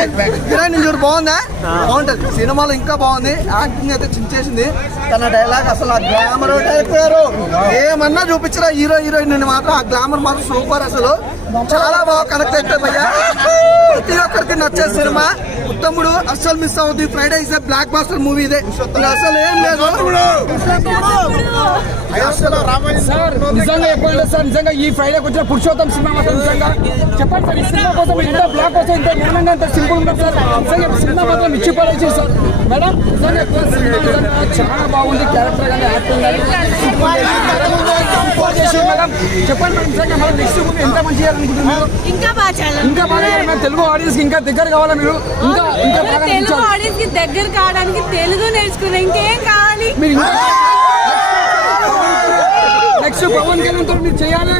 Heroine చూడు బాగుందా? బాగుంటది. సినిమాలో ఇంకా బాగుంది. యాక్టింగ్ అయితే చించేసింది. తన డైలాగ్ అసలు ఆ గ్లామర్ అయిపోయారు ఏమన్నా చూపించరా హీరో హీరోయిన్ అని మాత్రం ఆ గ్లామర్ మాత్రం సూపర్ అసలు. చాలా బాగా కనెక్ట్ అవుతుంది భయ్యా. ప్రతి ఒక్కరికి నచ్చే సినిమా. ఉత్తముడు అస్సలు మిస్ అవుతుంది Friday is blockbuster movie ఇదే. అసలు ఏం లేదు. సార్ నిజంగా చెప్పండి సార్ నిజంగా ఈ ఫ్రైడేకి వచ్చిన పురుషోత్తం సినిమా మాత్రం నిజంగా చెప్పండి సార్ ఈ సినిమా కోసం ఇంత బ్లాక్ కోసం ఇంత జ్ఞానంగా ఇంత సింపుల్ ఉంటుంది సార్? నిజంగా సినిమా మాత్రం ఇచ్చి పడేసి సార్ మేడం నిజంగా చాలా బాగుంది క్యారెక్టర్ కానీ యాక్టింగ్ కానీ చెప్పండి మేడం నిజంగా మేడం నెక్స్ట్ మూవీ ఎంత మంచి చేయాలనుకుంటున్నారు ఇంకా బాగా చేయాలి ఇంకా బాగా చేయాలి తెలుగు ఆడియన్స్కి ఇంకా దగ్గర కావాలా మీరు? ఇంకా ఇంకా బాగా తెలుగు అనిపించాలి ఆడియన్స్కి దగ్గర కావడానికి తెలుగు నేర్చుకున్నా ఇంకేం కావాలి? మీరు పవన్ కళ్యాణ్తో మీరు చేయాలి?